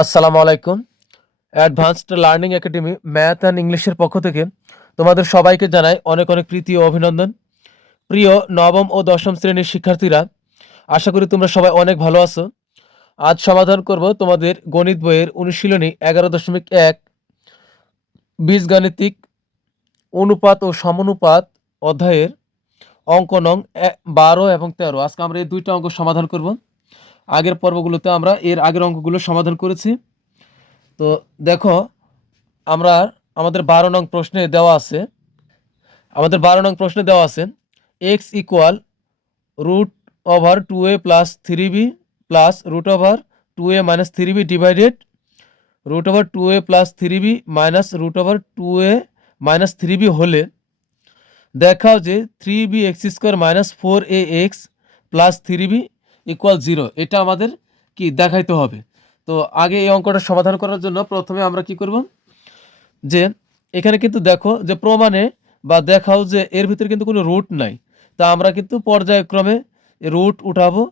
আসসালামু আলাইকুম। Advanced learning academy math and ইংলিশের পক্ষ থেকে তোমাদের সবাইকে জানাই অনেক অনেক প্রীতি ও অভিনন্দন। প্রিয় নবম ও দশম শ্রেণির শিক্ষার্থীরা, আশা করি তোমরা সবাই অনেক ভালো আছো। আজ সমাধান করব তোমাদের গণিত বইয়ের অনুশীলনী এগারো দশমিক এক, বীজগাণিতিক অনুপাত ও সমানুপাত অধ্যায়ের অঙ্ক নং বারো এবং তেরো। আজকে আমরা এই দুইটা অঙ্ক সমাধান করব। আগের পর্বগুলোতে আমরা এর আগের অঙ্কগুলো সমাধান করেছি। তো দেখো, আমরা আমাদের বারো নং প্রশ্নে দেওয়া আছে। আমাদের বারো নং প্রশ্নে দেওয়া আছে x equal root over two a plus three b plus root over two a minus three b divided root over two a plus three b minus root over two a minus three b হলে দেখাও যে three b x square minus four a x plus three b equal zero এটা আমাদের কি দেখাইতে হবে। তো আগে এই অঙ্কটা সমাধান করার জন্য প্রথমে আমরা কি করব? যে এখানে কিন্তু দেখো যে প্রমাণে বা দেখাও যে এর ভিতরে কিন্তু কোনো রুট নাই। তা আমরা কিন্তু পর্যায়ক্রমে রুট উঠাবো,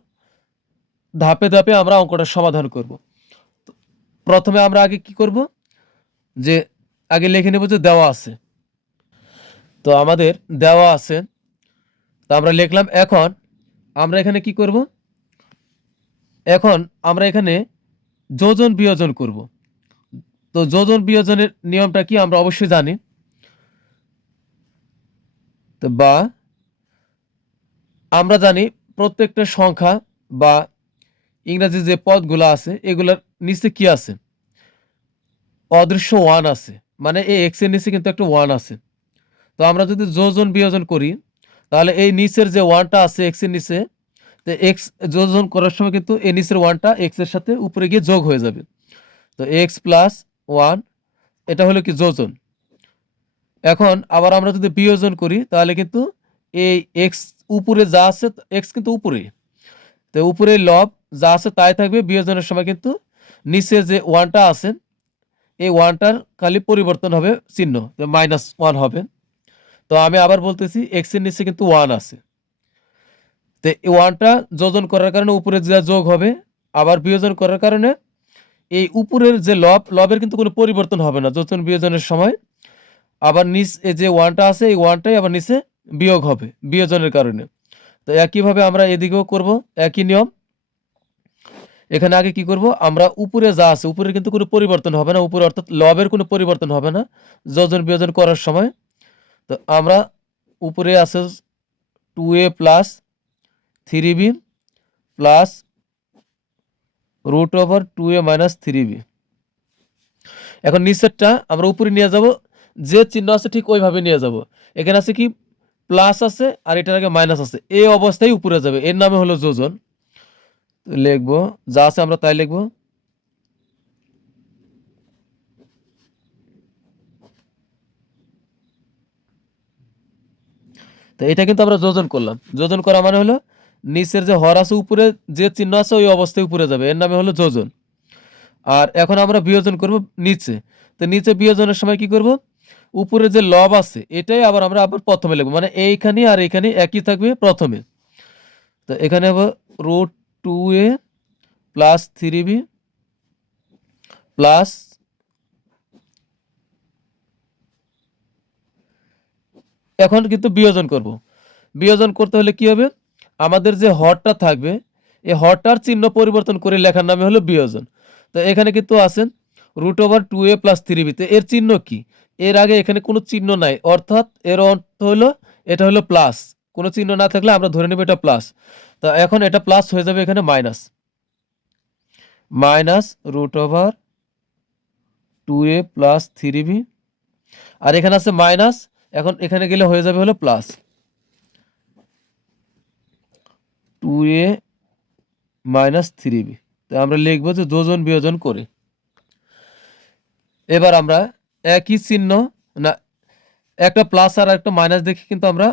ধাপে ধাপে আমরা অঙ্কটা সমাধান করব। প্রথমে আমরা আগে কি করব? যে আগে লিখে নেব যে দেওয়া আছে। তো আমাদের দেওয়া আছে, তো আমরা লিখলাম, এখন আমরা এখানে কি করব? এখন আমরা এখানে যোজন বিয়োজন করব। তো যোজন বিয়োজনের নিয়মটা কি আমরা অবশ্যই জানি। তো বা আমরা জানি প্রত্যেকটা সংখ্যা বা ইংরাজি যে পদগুলো আছে, এগুলোর নিচে কি আছে? অদৃশ্য ওয়ান আছে। মানে এই এক্সের নিচে কিন্তু একটা ওয়ান আছে। তো আমরা যদি যোজন বিয়োজন করি, তাহলে এই নিচের যে ওয়ানটা আছে এক্সের নিচে তো এক্স যোজন করার সময় কিন্তু এই নিচের ওয়ানটা এক্সের সাথে উপরে গিয়ে যোগ হয়ে যাবে। তো এক্স প্লাস ওয়ান এটা হলো কি যোজন। এখন আবার আমরা যদি বিয়োজন করি, তাহলে কিন্তু এই এক্স উপরে যা আছে এক্স কিন্তু উপরে। তো উপরে লব যা আছে, তাই থাকবে। বিয়োজনের সময় কিন্তু নিচে যে ওয়ানটা আছে, এই ওয়ানটার খালি পরিবর্তন হবে চিহ্ন মাইনাস ওয়ান হবে। তো আমি আবার বলতেছি এক্সের নিচে কিন্তু ওয়ান আছে। তো এই ওয়ানটা যোজন করার কারণে উপরে যা যোগ হবে, আবার বিয়োজন করার কারণে এই উপরের যে লব, লবের কিন্তু কোনো পরিবর্তন হবে না, যোজন বিয়োজনের সময়। আবার নিচ যে ওয়ানটা আছে, এই ওয়ানটাই আবার নিচে বিয়োগ হবে, বিয়োজনের কারণে। তো একইভাবে আমরা এদিকেও করব, একই নিয়ম। এখানে আগে কি করব, আমরা উপরে যা আছে উপরে কিন্তু কোনো পরিবর্তন হবে না, উপরে অর্থাৎ লবের কোনো পরিবর্তন হবে না, যোজন বিয়োজন করার সময়। তো আমরা উপরে আছে two a plus three b plus root over two a minus three b এখন নিচেরটা আমরা উপরে নিয়ে যাব, যে চিহ্ন আছে ঠিক ওইভাবে নিয়ে যাব। এখানে আছে কি? প্লাস আছে আর এটার আগে মাইনাস আছে। এই অবস্থায় উপরে যাবে। এর নামে হলো যোজন। লিখব, যা আছে আমরা তাই লিখব। তো এটা কিন্তু আমরা যোজন করলাম। যোজন করা মানে হলো নিচের যে হর আছে, উপরে যে চিহ্ন আছে, ওই অবস্থায় উপরে যাবে। এর নামে হলো যোজন। আর এখন আমরা বিয়োজন করব নিচে। তো নিচে বিয়োজনের সময় কি করব? উপরে যে লব আছে, এটাই আবার আমরা আবার প্রথমে লিখব। মানে এইখানে আর এখানে একই থাকবে প্রথমে। তো এখানে হবে root two a plus three b plus এখন কিন্তু বিয়োজন করব। বিয়োজন করতে হলে কি হবে? আমাদের যে হরটা থাকবে এই হরটার চিহ্ন পরিবর্তন করে লেখার নামে হলো বিয়োজন। তো এখানে কিন্তু আছেন root over two a plus three বিতে এর চিহ্ন কি? এর আগে এখানে কোনো চিহ্ন নাই, অর্থাৎ এর অর্থ হলো, এটা হলো প্লাস কোনো চিহ্ন না থাকলে আমরা ধরে নেব এটা প্লাস তো এখন এটা প্লাস হয়ে যাবে এখানে minus minus root over two a plus three b আর এখানে আছে মাইনাস এখন এখানে গেলে হয়ে যাবে হলো plus two a minus three b তো আমরা লিখব যে যোজন বিয়োজন করে। এবার আমরা একই চিহ্ন না, একটা প্লাস আর একটা মাইনাস দেখে কিন্তু আমরা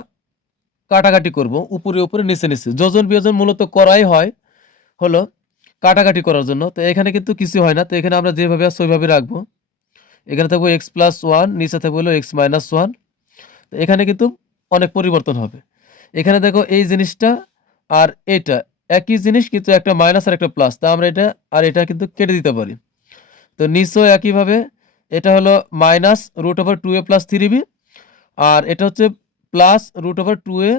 কাটাকাটি করব উপরে উপরে, নিচে নিচে। যোজন বিয়োজন মূলত করাই হয় হলো কাটাকাটি করার জন্য। তো এখানে কিন্তু কিছু হয় না। তো এখানে আমরা যেভাবে আছে ওইভাবে রাখব। এখানে থাকব এক্স প্লাস ওয়ান নিচে থাকবে হলো এক্স মাইনাস ওয়ান তো এখানে কিন্তু অনেক পরিবর্তন হবে। এখানে দেখো এই জিনিসটা আর এটা একই জিনিস কিন্তু একটা মাইনাস আর একটা প্লাস। তা আমরা এটা আর এটা কিন্তু কেটে দিতে পারি। তো নিচেও একইভাবে এটা হলো minus root over two a plus three b আর এটা হচ্ছে plus root over two a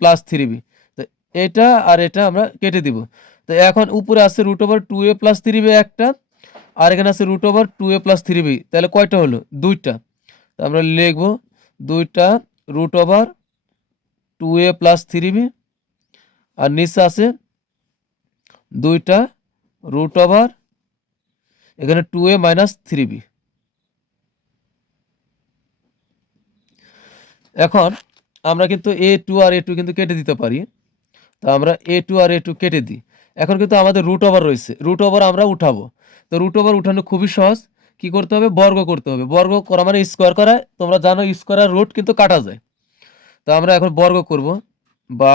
plus three b. তো এটা আর এটা আমরা কেটে দিব। তো এখন উপরে আছে root over two a plus three b একটা আর এখানে আছে root over two a plus three b. তাহলে কয়টা হলো? দুইটা। তো আমরা লিখব দুইটা root over two a plus three b আর নিচে আছে দুইটা রুট ওভার এখানে two a minus three b এখন আমরা কিন্তু এ টু আর এ টু কিন্তু কেটে দিতে পারি। তো আমরা এ টু আর এ টু কেটে দিই। এখন কিন্তু আমাদের রুট ওভার রয়েছে। রুট ওভার আমরা উঠাবো। তো রুট ওভার উঠানো খুবই সহজ। কি করতে হবে? বর্গ করতে হবে। বর্গ করা মানে স্কোয়ার করা। তোমরা জানো স্কোয়ার রুট কিন্তু কাটা যায়। তো আমরা এখন বর্গ করব বা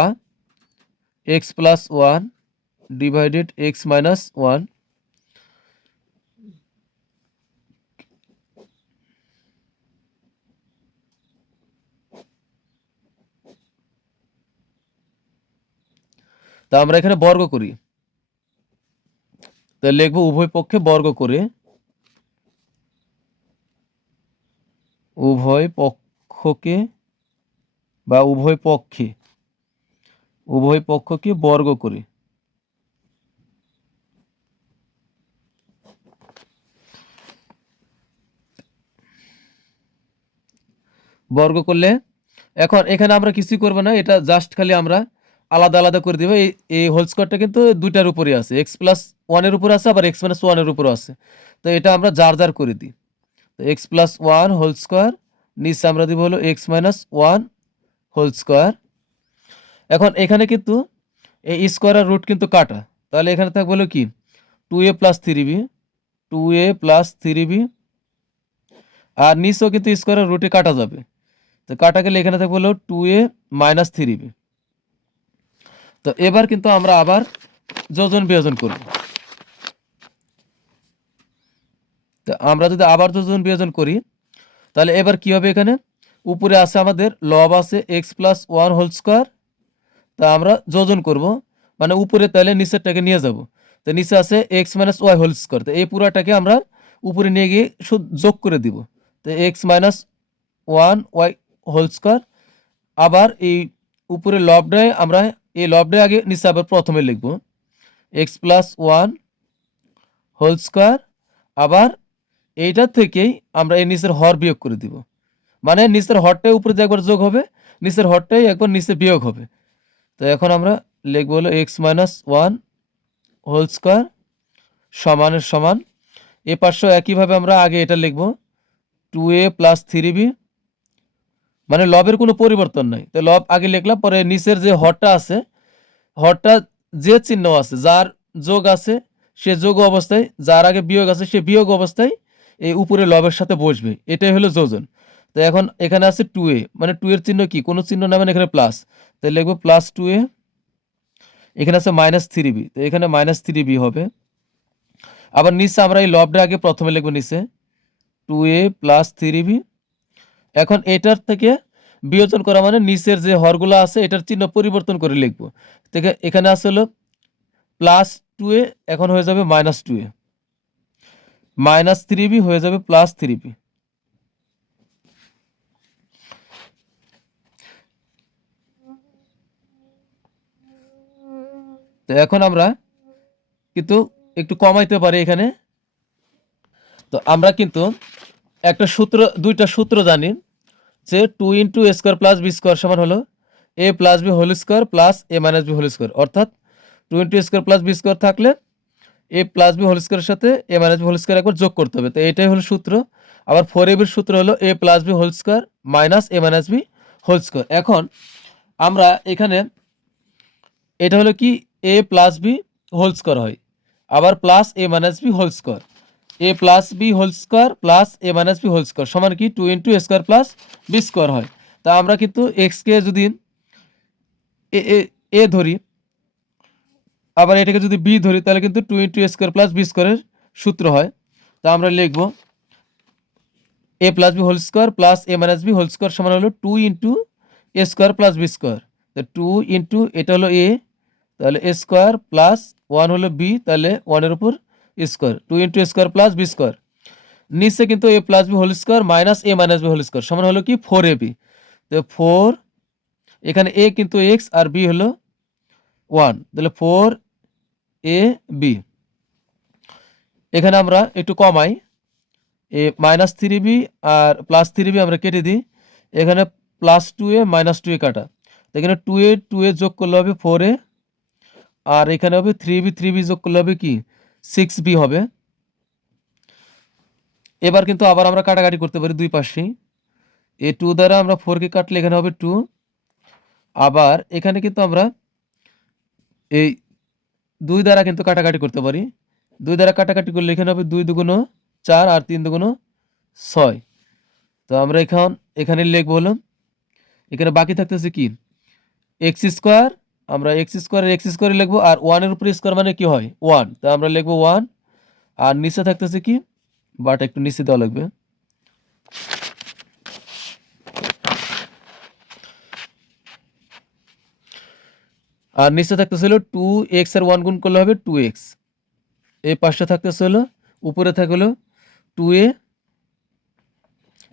x plus one divided x minus one তা আমরা এখানে বর্গ করি। তা লিখব উভয় পক্ষে বর্গ করে। উভয় পক্ষকে বা উভয় পক্ষে উভয় পক্ষকে বর্গ করে। বর্গ করলে, এখন এখানে আমরা কিছুই করব না, এটা জাস্ট খালি আমরা আলাদা আলাদা করে দেবো। এই এই হোল স্কোয়ারটা কিন্তু দুইটার উপরে আছে এক্স প্লাস ওয়ানের উপরে আছে, আবার এক্স মাইনাস ওয়ানের উপরও আছে। তো এটা আমরা জার জার করে দিই। তো x plus one whole square নিচে আমরা দিব হলো x minus one whole square এখন এখানে কিন্তু এই স্কোয়ারের রুট কিন্তু কাটা। তাহলে এখানে থাকবে হলো কি? Two a plus three b two a plus three b আর নিচেও কিন্তু স্কোয়ারের রুটে কাটা যাবে। তো কাটা গেলে এখানে থাকবে হলো two a minus three b তো এবার কিন্তু আমরা আবার যোজন বিয়োজন করব। তো আমরা যদি আবার যোজন বিয়োজন করি, তাহলে এবার কি হবে এখানে? উপরে আছে আমাদের, লব আছে x plus one whole square তা আমরা যোজন করব। মানে উপরে তাহলে নিচেরটাকে নিয়ে যাব। তো নিচে আছে x minus y whole square তো এই পুরাটাকে আমরা উপরে নিয়ে গিয়ে যোগ করে দিব। তো x minus one y whole square আবার এই উপরে লবটায় আমরা এই লবটায় আগে নিচে আবার প্রথমে লিখব। X plus one whole square আবার এইটার থেকেই আমরা এই নিচের হর বিয়োগ করে দিব। মানে নিচের হরটাই উপরে যে একবার যোগ হবে, নিচের হরটাই একবার নিচে বিয়োগ হবে। তো এখন আমরা লিখব হলো x minus one whole square সমানের সমান। এ পাশে একইভাবে আমরা আগে এটা লিখব। Two a plus three b মানে লবের কোনো পরিবর্তন নাই। তো লব আগে লিখলাম, পরে নিচের যে হরটা আছে, হরটা যে চিহ্ন আছে, যার যোগ আছে, সে যোগ অবস্থায়, যার আগে বিয়োগ আছে, সে বিয়োগ অবস্থায় এই উপরে লবের সাথে বসবে। এটাই হলো যোজন। তো এখন এখানে আছে টু এ মানে টু এর চিহ্ন কি? কোনো চিহ্ন না মানে এখানে প্লাস তাই লিখব প্লাস টু এ এখানে আছে মাইনাস থ্রি বি তো এখানে মাইনাস থ্রি বি হবে। আবার নিচে আমরা এই লবটা আগে প্রথমে লিখব নিচে। Two a plus three b এখন এটার থেকে বিয়োজন করা মানে নিচের যে হরগুলো আছে, এটার চিহ্ন পরিবর্তন করে লিখব। থেকে এখানে আছে হলো প্লাস টু এ এখন হয়ে যাবে minus two a minus three b হয়ে যাবে প্লাস থ্রি বি তো এখন আমরা কিন্তু একটু কমাইতে পারি এখানে। তো আমরা কিন্তু একটা সূত্র, দুইটা সূত্র জানি যে two into a square plus b square সমান হলো a plus b whole square plus a minus b whole square অর্থাৎ two into square plus b square থাকলে এ প্লাস বি হোল স্কোয়ারের সাথে a minus b whole square একবার যোগ করতে হবে। তো এটাই হলো সূত্র। আবার ফোর এবির সূত্র হলো a plus b whole square minus a minus b whole square এখন আমরা এখানে, এটা হলো কি? A plus b whole square হয়। আবার plus a minus b whole square a plus b whole square plus a minus b whole square সমান কি? Two into square plus b square হয়। তা আমরা কিন্তু এক্সকে যদি এ এ- ধরি, আবার এটাকে যদি বি ধরি, তাহলে কিন্তু two into square plus b স্কোয়ারের সূত্র হয়। তা আমরা লিখব a plus b whole square plus a minus b whole square সমান হলো two into a square plus b square two into এটা হলো এ তাহলে এ স্কোয়ার প্লাস ওয়ান হলো বি তাহলে ওয়ানের উপর square two into square plus b square নিচে কিন্তু a plus b whole square minus a minus b whole square সমান হলো কি? ফোর এ বি তো ফোর এখানে এ কিন্তু এক্স আর বি হলো ওয়ান তাহলে ফোর এ বি এখানে আমরা একটু কমাই এ মাইনাস থ্রি বি আর প্লাস থ্রি বি আমরা কেটে দিই, এখানে plus two a minus two a কাটা। এখানে টু এ টু এ যোগ করলে হবে ফোর এ আর এখানে হবে থ্রি বি থ্রি বি যোগ করলে হবে কি? সিক্স বি হবে। এবার কিন্তু আবার আমরা কাটাকাটি করতে পারি দুই পাশেই এ টু দ্বারা আমরা ফোরকে কাটলে এখানে হবে টু আবার এখানে কিন্তু আমরা এই দুই দ্বারা কিন্তু কাটাকাটি করতে পারি। দুই দ্বারা কাটাকাটি করলে এখানে হবে দুই দুগুণো চার আর তিন দুগুণো ছয়। তো আমরা এখন এখানে লিখব হলো, এখানে বাকি থাকতেছে কি? এক্স স্কোয়ার আমরা এক্স স্কোয়ারের এক্স স্কোয়ারে লিখব আর ওয়ানের উপরে স্কোয়ার মানে কি হয়? ওয়ান তো আমরা লিখব ওয়ান আর নিচে থাকতেছে কি? বাট একটু নিচে দেওয়া লাগবে। আর নিচে থাকতেছিল টু এক্স আর ওয়ান গুণ করলে হবে টু এক্স এই পাশটা থাকতেছিল উপরে থাকল টু এ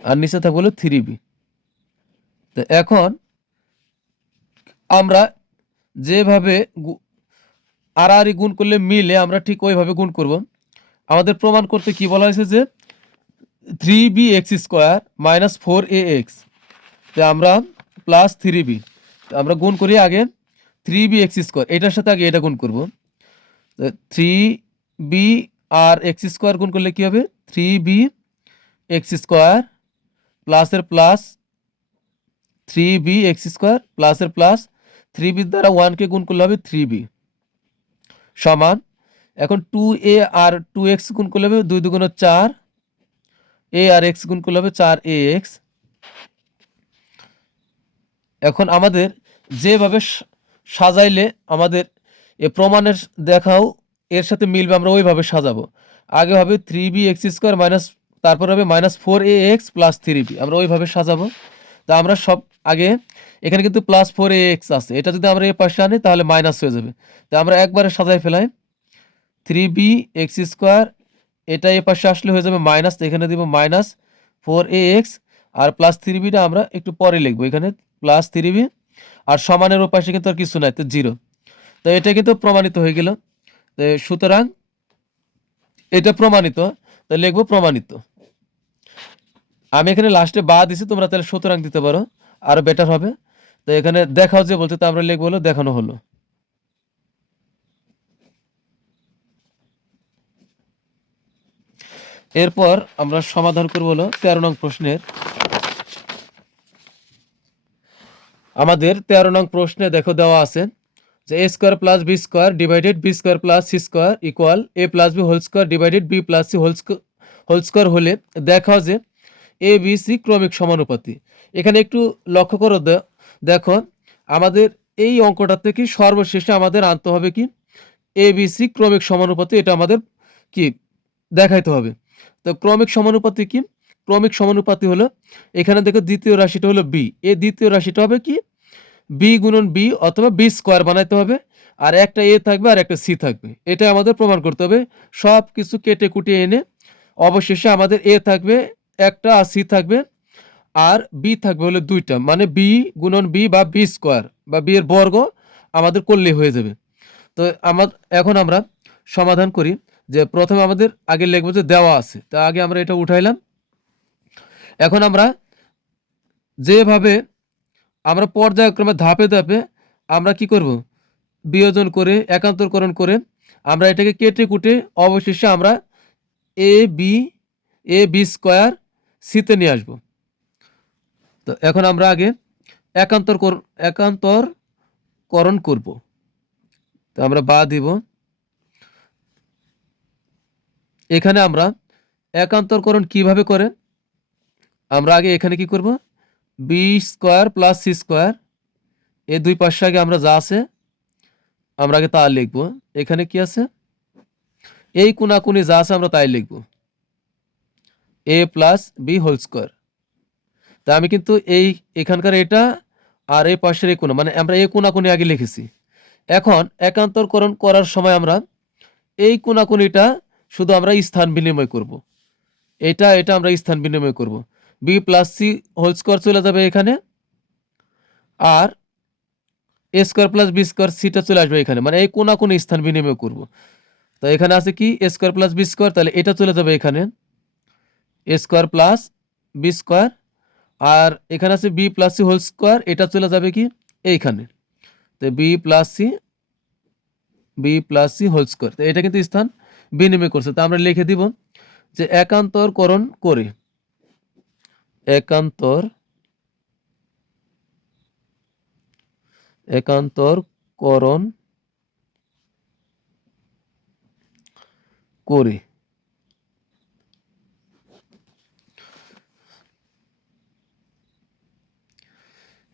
আর নিচে থাকল থ্রি বি তো এখন আমরা যেভাবে আড়াআড়ি গুণ করলে মিলে আমরা ঠিক ওইভাবে গুণ করব। আমাদের প্রমাণ করতে কি বলা হয়েছে যে three b x square minus four a x তো আমরা প্লাস থ্রি বি আমরা গুণ করি আগে থ্রি বি এক্স স্কোয়ার এটার সাথে আগে এটা গুণ করব। থ্রি বি আর এক্স স্কোয়ার গুণ করলে কি হবে? থ্রি বি এক্স স্কোয়ার প্লাসের plus three b x square প্লাসের প্লাস থ্রি বি দ্বারা ওয়ানকে গুণ করলে হবে থ্রি বি। সমান, এখন টু এ আর টু এক্স গুণ করলে হবে দুই দুগুণ চার এ আর এক্স গুণ করলে হবে চার এ এক্স এখন আমাদের যেভাবে সাজাইলে আমাদের এ প্রমাণের দেখাও, এর সাথে মিলবে, আমরা ওইভাবে সাজাবো। আগে হবে three b x square minus, তারপর হবে minus four a x plus three b, আমরা ওইভাবে সাজাবো। তা আমরা সব আগে, এখানে কিন্তু প্লাস ফোর এক্স আছে। এটা যদি আমরা এ পাশে আনি, তাহলে মাইনাস হয়ে যাবে। তা আমরা একবারে সাজাই ফেলাই। থ্রি বি এক্স স্কোয়ার এটা এ পাশে আসলে হয়ে যাবে মাইনাস এখানে দিব মাইনাস ফোর এ এক্স আর প্লাস থ্রি বিটা আমরা একটু পরে লিখব এখানে প্লাস থ্রি বি আর সমানের ও পাশে কিন্তু আর কিছু নাই, তো জিরো তো এটা কিন্তু প্রমাণিত হয়ে গেল। তো সুতরাং, এটা প্রমাণিত। তো লিখব প্রমাণিত। আমি এখানে লাস্টে বা দিছি, তোমরা তাহলে সুতরাং দিতে পারো। আরও বেটার হবে। তো এখানে দেখাও যে বলছে তো আমরা লিখব হলো, দেখানো হলো। এরপর আমরা সমাধান করব হলো তেরো নং প্রশ্নের। আমাদের তেরো নং প্রশ্নে দেখো দেওয়া আছে যে a square plus b square divided b square plus c square equal a plus b whole square divided b plus c whole whole square হলে দেখাও যে এ বি সি ক্রমিক সমানুপাতি। এখানে একটু লক্ষ্য করো দেখো, আমাদের এই অঙ্কটা থেকে সর্বশেষে আমাদের আনতে হবে কি? এ বি সি ক্রমিক সমানুপাতি, এটা আমাদের কি? দেখাইতে হবে। তো ক্রমিক সমানুপাতি কি? ক্রমিক সমানুপাতি হলো, এখানে দেখো দ্বিতীয় রাশিটা হলো বি এই দ্বিতীয় রাশিটা হবে কি? বি গুণন বি অথবা বি স্কোয়ার বানাইতে হবে, আর একটা এ থাকবে আর একটা সি থাকবে। এটা আমাদের প্রমাণ করতে হবে। সব কিছু কেটে কুটিয়ে এনে অবশেষে আমাদের এ থাকবে একটা সি থাকবে, আর বি থাকবে হলো দুইটা মানে বি গুণন বি বা বি স্কোয়ার বা বি এর বর্গ আমাদের করলেই হয়ে যাবে। তো আমার, এখন আমরা সমাধান করি যে প্রথমে আমাদের আগে লিখব যে দেওয়া আছে, তা আগে আমরা এটা উঠাইলাম। এখন আমরা যেভাবে আমরা পর্যায়ক্রমে ধাপে ধাপে আমরা কি করব? বিয়োজন করে, একান্তরকরণ করে আমরা এটাকে কেটে কুটে অবশেষে আমরা a b a b square সিতে নিয়ে আসব। তো এখন আমরা আগে একান্তর কর- একান্তরকরণ করব। তো আমরা বা দিব। এখানে আমরা একান্তরকরণ কীভাবে করে? আমরা আগে এখানে কি করব? B square plus c square এই দুই পাশে আগে আমরা যা আছে, আমরা আগে তা লিখব। এখানে কি আছে? এই কোনাকুনি যা আছে আমরা তাই লিখব। A plus b whole square তা আমি কিন্তু এই এখানকার এটা আর এই পাশের এই কোনা মানে আমরা এই কোনাকুনি আগে লিখেছি। এখন একান্তরকরণ করার সময় আমরা এই কোনাকুনিটা শুধু আমরা স্থান বিনিময় করব। এটা এটা আমরা স্থান বিনিময় করব। B plus c whole square চলে যাবে এখানে। আর a square plus b square সিটা চলে আসবে এখানে। মানে এই কোনা কোন স্থান বিনিময় করব। তো এখানে আছে কি? A square plus b square তাহলে এটা চলে যাবে এখানে। A square plus b square, আর এখানে আছে b plus c whole square, এটা চলে যাবে কি? এইখানে। তো b plus c, b plus c whole square. তো এটা কিন্তু স্থান বিনিময় করছে। তো আমরা লিখে দিব যে একান্তরকরণ করে। একান্তর, একান্তরকরণ করে।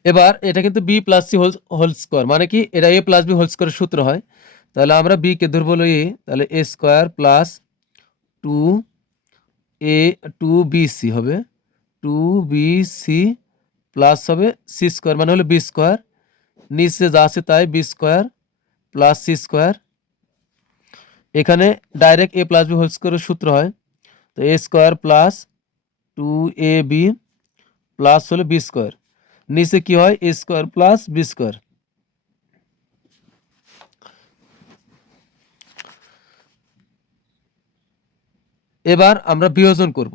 এবার এটা কিন্তু b plus c whole whole square মানে কি এটা এ প্লাস বি হোল স্কোয়ারের সূত্র হয়। তাহলে আমরা বি কে ধরবো এ তাহলে a square plus two a two b c হবে। টু বি সি প্লাস হবে সি স্কোয়ার মানে হলো বি স্কোয়ার নিচে যা আছে তাই b square plus c square এখানে direct a plus b whole স্কোয়ারের সূত্র হয়। তো a square plus two a b plus হলো বি স্কোয়ার নিচে কি হয়? A square plus b square এবার আমরা বিয়োজন করব।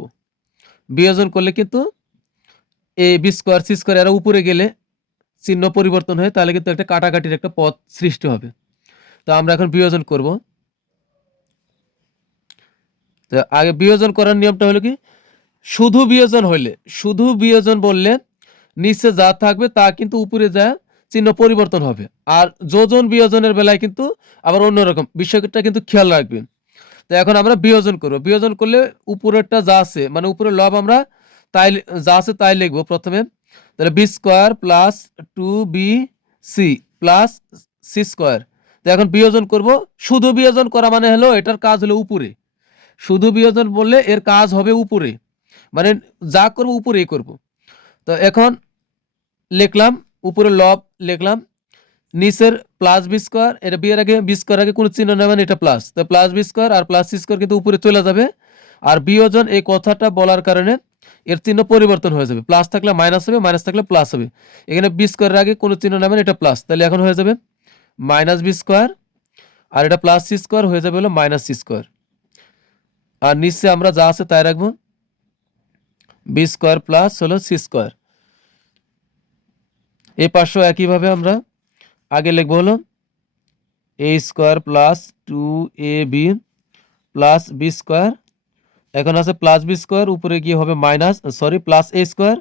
বিয়োজন করলে কিন্তু a b square c square এরা উপরে গেলে চিহ্ন পরিবর্তন হয় তাহলে কিন্তু একটা কাটাকাটির একটা পথ সৃষ্টি হবে। তো আমরা এখন বিয়োজন করব। আগে বিয়োজন করার নিয়মটা হলো কি? শুধু বিয়োজন হইলে, শুধু বিয়োজন বললে নিচে যা থাকবে তা কিন্তু উপরে যা চিহ্ন পরিবর্তন হবে। আর যোজন বিয়োজনের বেলায় কিন্তু আবার অন্যরকম বিষয়টা কিন্তু খেয়াল রাখবেন। তো এখন আমরা বিয়োজন করব। বিয়োজন করলে উপরেরটা যা আছে মানে উপরের লব আমরা তাই যা আছে তাই লিখব প্রথমে। তাহলে b square plus two b c plus c square. তো এখন বিয়োজন করব। শুধু বিয়োজন করা মানে হলো এটার কাজ হলো উপরে। শুধু বিয়োজন বললে এর কাজ হবে উপরে। মানে যা করব উপরেই করব। তো এখন লিখলাম, উপরে লব লিখলাম, নিচের প্লাস বি স্কোয়ার এটা বিয়ের আগে বি স্কোয়ার আগে কোনো চিহ্ন নেবেন এটা প্লাস তো প্লাস বি স্কোয়ার আর প্লাস সি স্কোয়ার কিন্তু উপরে চলে যাবে। আর বিয়োজন এই কথাটা বলার কারণে এর চিহ্ন পরিবর্তন হয়ে যাবে। প্লাস থাকলে মাইনাস হবে মাইনাস থাকলে প্লাস হবে। এখানে বি স্কোয়ারের আগে কোনো চিহ্ন নেবেন এটা প্লাস তাহলে এখন হয়ে যাবে মাইনাস বি স্কোয়ার আর এটা প্লাস সি স্কোয়ার হয়ে যাবে হলো মাইনাস সি স্কোয়ার আর নিচে আমরা যা আছে তাই রাখব। বি স্কোয়ার প্লাস হলো সি স্কোয়ার এই পাশেও একইভাবে আমরা আগে লিখব হলো a square plus two a b plus b square এখন আছে প্লাস বি স্কোয়ার উপরে গিয়ে হবে minus sorry plus a square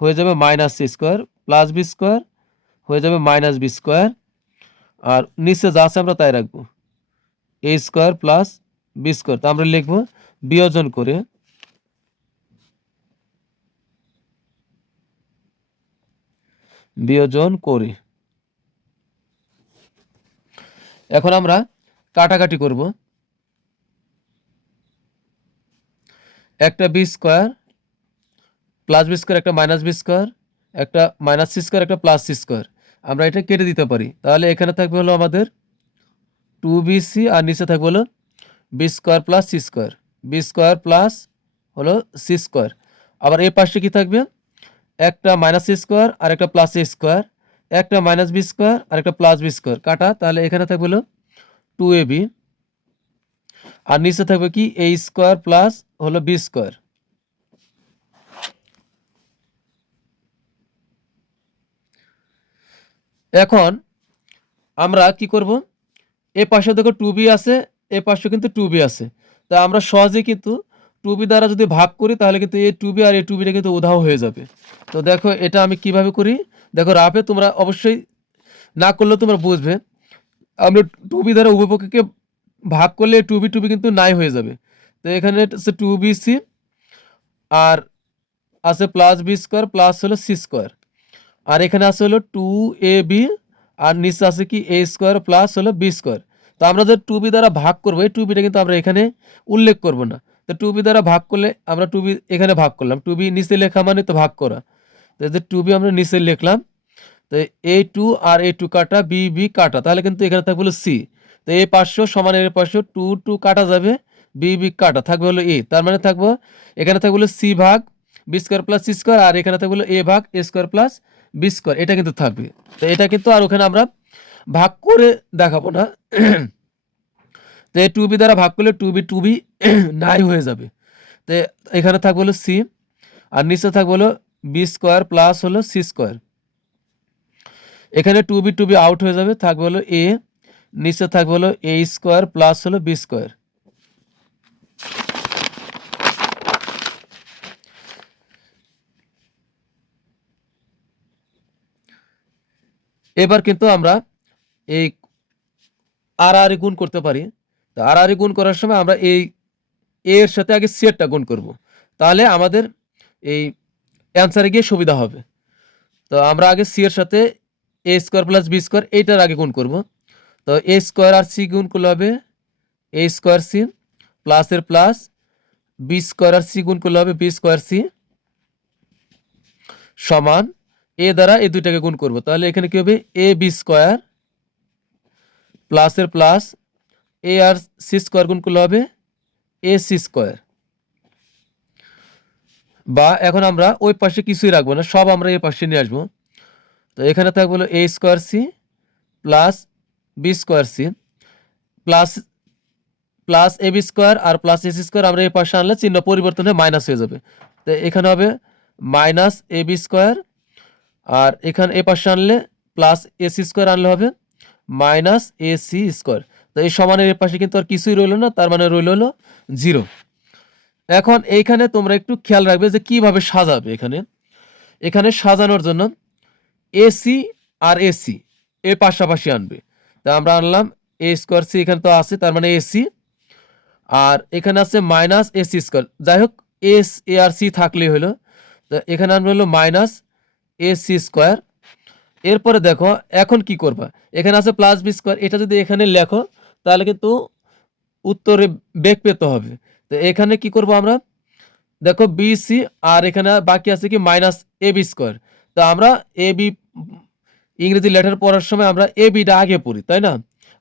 হয়ে যাবে minus c square plus b square হয়ে যাবে মাইনাস বি স্কোয়ার আর নিচে যা আছে আমরা তাই রাখব A square plus B square তা আমরা লিখব বিয়োজন করে বিয়োজন করে। এখন আমরা কাটাকাটি করব। একটা B square plus B square একটা মাইনাস বি স্কোয়ার একটা মাইনাস সি স্কোয়ার একটা প্লাস সি স্কোয়ার আমরা এটা কেটে দিতে পারি। তাহলে এখানে থাকবে হলো আমাদের টু বি সি আর নিচে থাকবে হলো B square plus C square B square plus হলো সি স্কোয়ার আবার এই পাশে কি থাকবে? একটা মাইনাস স্কোয়ার আর একটা প্লাস স্কোয়ার। একটা মাইনাস বি স্কোয়ার আর একটা প্লাস বি স্কোয়ার। কাটা, তাহলে এখানে থাকবে হলো টু এ বি আর নিচে থাকবে কি? এ স্কোয়ার প্লাস হলো বি স্কোয়ার। এখন আমরা কি করব? এ পাশে দেখো টু বি আছে, এ পাশে কিন্তু টু বি আছে। তা আমরা সহজে কিন্তু টু বি দ্বারা যদি ভাগ করি, তাহলে কিন্তু এ টু বি আর এ টু কিন্তু উধাও হয়ে যাবে। তো দেখো, এটা আমি কীভাবে করি? দেখো, রাফে তোমরা অবশ্যই না করলেও তোমরা বুঝবে। আমরা টু বি দ্বারা উভয়পক্ষকে ভাগ করলে টু বি, টু কিন্তু নাই হয়ে যাবে। তো এখানে আছে টু বি সি আর আছে প্লাস বি স্কোয়ার, প্লাস হলো সি স্কোয়ার। আর এখানে আছে হলো টু এ বি আর নিচে আছে কি এ স্কোয়ার, প্লাস হলো বি স্কোয়ার। তো আমরা যে টু বি দ্বারা ভাগ করব, এই টু বিটা কিন্তু আমরা এখানে উল্লেখ করব না। তো টু বি দ্বারা ভাগ করলে আমরা টু বি এখানে ভাগ করলাম। টু বি নিচে লেখা মানে তো ভাগ করা। তো যে টু বি আমরা নিচে লিখলাম, তো এ টু আর এ টু কাটা, বি বি কাটা। তাহলে কিন্তু এখানে থাকবে হলো সি। তো এ পাঁচশো সমান এর পাঁচশো টু টু কাটা যাবে, বি বি কাটা। থাকবে হলো এ। তার মানে থাকব, এখানে থাকবে হলো সি ভাগ, B square plus C square, আর এখানে থাকবে হলো এ ভাগ, A square plus B square. এটা কিন্তু থাকবে। তো এটা কিন্তু আর ওখানে আমরা ভাগ করে দেখাবো না। তো এই টু বি দ্বারা ভাগ করলে টু বি টু বি নাই হয়ে যাবে। তো এখানে থাকবে হলো সি আর নিচে থাকবে হলো বি স্কোয়ার প্লাস হলো সি স্কোয়ার এখানে two B two B out হয়ে যাবে, থাকবে হলো এ নিচে থাকবে হলো এ স্কোয়ার প্লাস হলো বি স্কোয়ার এবার কিন্তু আমরা এই আর আর গুণ করতে পারি। তো আর আর গুণ করার সময় আমরা এই এ এর সাথে আগে সেটটা গুণ করব। তাহলে আমাদের এই অ্যান্সারে গিয়ে সুবিধা হবে। তো আমরা আগে সি এর সাথে A square plus B square এইটার আগে গুণ করব। তো এ স্কোয়ার আর সি গুণ করলে হবে এ স্কোয়ার সি প্লাসের প্লাস বি স্কোয়ার আর সি গুণ করলে হবে বি স্কোয়ার সি সমান এ দ্বারা এই দুইটাকে গুণ করব। তাহলে এখানে কি হবে? এ বি স্কোয়ার প্লাসের প্লাস এ আর সি স্কোয়ার গুণ হবে এ সি স্কোয়ার বা এখন আমরা ওই পাশে কিছুই রাখব না, সব আমরা এই পাশে নিয়ে আসব। তো এখানে থাকবে A square C plus B square C plus plus A B square R plus A C square আমরা এই পাশে আনলে চিহ্ন পরিবর্তন হয়ে মাইনাস হয়ে যাবে। তো এখানে হবে মাইনাস এ বি স্কোয়ার আর এখানে এ পাশে আনলে প্লাস এ সি স্কোয়ার আনলে হবে মাইনাস এ সি স্কোয়ার তো এই সমানের পাশে কিন্তু আর কিছুই রইল না, তার মানে রইল হলো জিরো এখন এইখানে তোমরা একটু খেয়াল রাখবে যে কীভাবে সাজাবে এখানে। এখানে সাজানোর জন্য এসি আর এসি এ পাশাপাশি আনবে। তা আমরা আনলাম এ স্কোয়ার সি এখানে তো আছে, তার মানে এসি আর এখানে আছে মাইনাস এসি স্কোয়ার যাই হোক এস এ আর সি থাকলেই হলো। তো এখানে আনবে হলো মাইনাস এ সি স্কোয়ার এরপরে দেখো, এখন কি করবা? এখানে আছে প্লাস বি স্কোয়ার এটা যদি এখানে লেখো তাহলে কিন্তু উত্তরে বেগ পেতে হবে। তো এখানে কি করব আমরা? দেখো বি সি আর এখানে বাকি আছে কি? মাইনাস এ বি স্কোয়ার তো আমরা এ বি ইংরেজি লেটার পড়ার সময় আমরা এ বিটা আগে পড়ি, তাই না?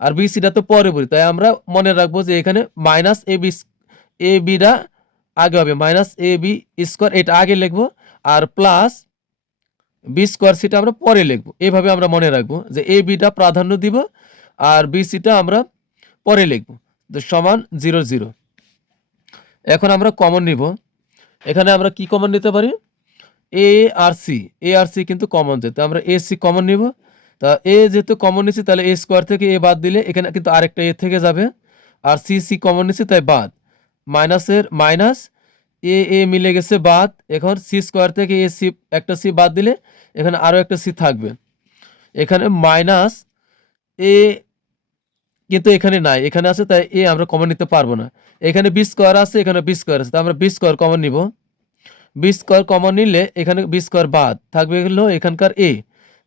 আর বি সিটা তো পরে পড়ি। তাই আমরা মনে রাখব যে এখানে মাইনাস এ বি এ বিটা আগে হবে। মাইনাস এ বি স্কোয়ার এটা আগে লিখব। আর প্লাস বি স্কোয়ার সিটা আমরা পরে লিখব। এভাবে আমরা মনে রাখব যে এ বিটা প্রাধান্য দিব, আর বি সিটা আমরা পরে লিখব। তো সমান জিরো জিরো এখন আমরা কমন নিব। এখানে আমরা কি কমন নিতে পারি? এ আর সি এ আর সি কিন্তু কমন যেতে আমরা এ সি কমন নিব। তা এ যেহেতু কমন নিচ্ছি তাহলে এ স্কোয়ার থেকে এ বাদ দিলে এখানে কিন্তু আরেকটা এ থেকে যাবে। আর সি সি কমন নিচ্ছি তাই বাদ। মাইনাসের মাইনাস এ এ মিলে গেছে বাদ। এখন সি স্কোয়ার থেকে এ সি একটা সি বাদ দিলে এখানে আরও একটা সি থাকবে। এখানে মাইনাস এ কিন্তু এখানে নাই। এখানে আছে, তাই এ আমরা কমন নিতে পারব না। এখানে বি স্কোয়ার আছে, এখানে বি স্কোয়ার আছে। তো আমরা বি স্কোয়ার কমন নিব। বি স্কোয়ার কমন নিলে এখানে বি স্কোয়ার বাদ। থাকবে হলো এখানকার এ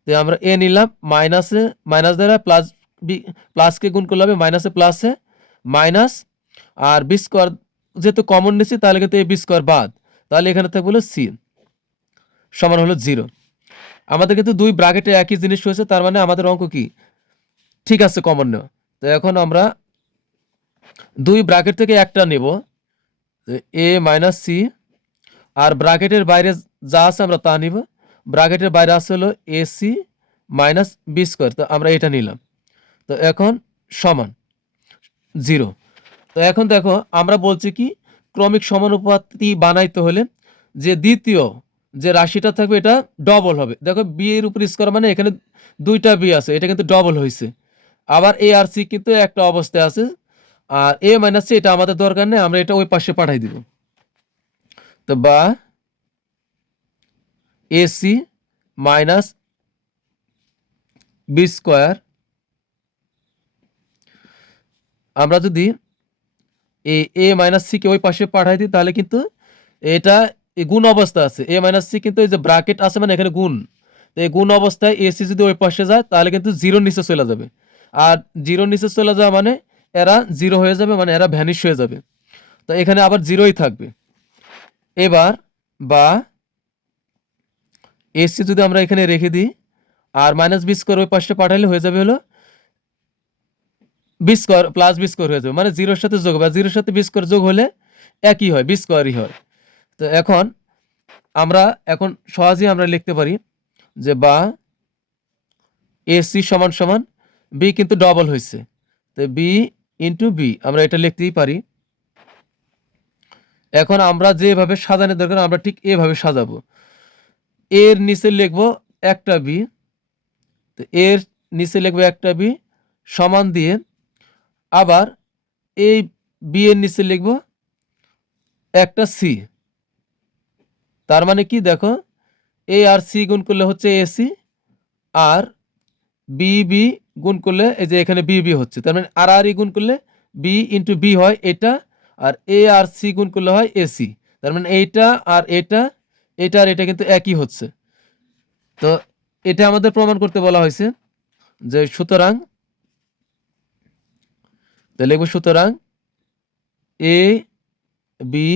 তো আমরা এ নিলাম মাইনাসে মাইনাস দ্বারা প্লাস বি প্লাসকে গুণ করলে হবে মাইনাসে প্লাসে মাইনাস আর বি স্কোয়ার যেহেতু কমন নিচ্ছি তাহলে কিন্তু এ বি স্কোয়ার বাদ। তাহলে এখানে থাকবে হলো সি সমান হলো জিরো আমাদের কিন্তু দুই ব্রাকেটে একই জিনিস হয়েছে তার মানে আমাদের অঙ্ক কি? ঠিক আছে কমন নেওয়া। তো এখন আমরা দুই ব্রাকেট থেকে একটা নেব। এ মাইনাস সি আর ব্রাকেটের বাইরে যা আছে আমরা তা নিব। ব্রাকেটের বাইরে আছে হলো A C minus B square তো আমরা এটা নিলাম। তো এখন সমান জিরো তো এখন দেখো, আমরা বলছি কি, ক্রমিক সমানুপাতি বানাইতে হলে যে দ্বিতীয় যে রাশিটা থাকবে এটা ডবল হবে। দেখো বি এর উপর স্কোয়ার মানে এখানে দুইটা বি আছে, এটা কিন্তু ডবল হয়েছে আবার এ আর সি কিন্তু একটা অবস্থায় আছে। আর এ মাইনাস সি এটা আমাদের দরকার নেই, আমরা এটা ওই পাশে পাঠাই দিব। তো বা এসি মাইনাস বি স্কোয়ার আমরা যদি এ এ মাইনাস সিকে ওই পাশে পাঠাই দিই, তাহলে কিন্তু এটা এই গুণ অবস্থা আছে। এ মাইনাস সি কিন্তু এই যে ব্রাকেট আছে মানে এখানে গুণ। তো এই গুণ অবস্থায় এসি যদি ওই পাশে যায়, তাহলে কিন্তু জিরো নিচে চলে যাবে। আর জিরোর নিচে চলে যাওয়া মানে এরা জিরো হয়ে যাবে মানে এরা ভ্যানিশ হয়ে যাবে। তো এখানে আবার জিরোই থাকবে। এবার বা এসি যদি আমরা এখানে রেখে দিই, আর মাইনাস বি স্কোয়ার ওই পাশে পাঠালে হয়ে যাবে হলো B square plus B square হয়ে যাবে। মানে জিরোর সাথে যোগ আর জিরোর সাথে বি স্কোয়ার যোগ হলে একই হয় বি স্কোয়ারই হয়। তো এখন আমরা এখন সহজেই আমরা লিখতে পারি যে বা এসি সমান সমান বি কিন্তু ডবল হয়েছে তো বি ইন্টু বি আমরা এটা লিখতেই পারি। এখন আমরা যেভাবে সাজানোর দরকার, আমরা ঠিক এভাবে সাজাবো। এর নিচে লিখব একটা বি তো এর নিচে লিখব একটা বি সমান দিয়ে। আবার এই বি এর নিচে লিখব একটা সি তার মানে কি দেখো? এ আর সি গুণ করলে হচ্ছে এসি আর বি বি গুণ করলে এই যে এখানে বি বি হচ্ছে। তার মানে আর আর ই গুণ করলে বি ইন্টু বি হয় এটা, আর এ আর সি গুণ করলে হয় এসি তার মানে এইটা আর এটা এটা আর এটা কিন্তু একই হচ্ছে। তো এটা আমাদের প্রমাণ করতে বলা হয়েছে যে সুতরাং তো লিখব সুতরাং এ বি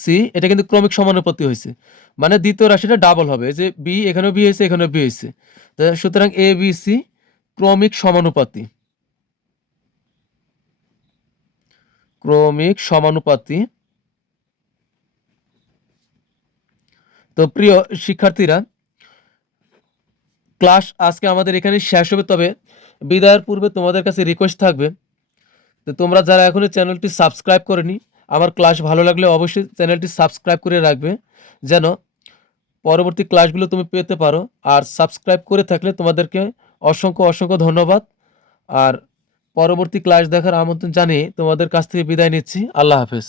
সি, এটা কিন্তু ক্রমিক সমানুপাতি হয়েছে। মানে দ্বিতীয় রাশিটা ডাবল হবে যে বি এখানেও বি হয়েছে, এখানেও বি হয়েছে। সুতরাং এ, বি, সি ক্রমিক সমানুপাতি। ক্রমিক সমানুপাতি। তো প্রিয় শিক্ষার্থীরা, ক্লাস আজকে আমাদের এখানে শেষ হবে, তবে বিদায়ের পূর্বে তোমাদের কাছে রিকোয়েস্ট থাকবে। তো তোমরা যারা এখনও চ্যানেলটি সাবস্ক্রাইব করেনি আমার ক্লাস ভালো লাগলে অবশ্যই চ্যানেলটি সাবস্ক্রাইব করে রাখবে। যেন পরবর্তী ক্লাসগুলো তুমি পেতে পারো। আর সাবস্ক্রাইব করে থাকলে তোমাদেরকে অসংখ্য অসংখ্য ধন্যবাদ। আর পরবর্তী ক্লাস দেখার আমন্ত্রণ জানিয়ে তোমাদের কাছ থেকে বিদায় নিচ্ছি। আল্লাহ হাফেজ।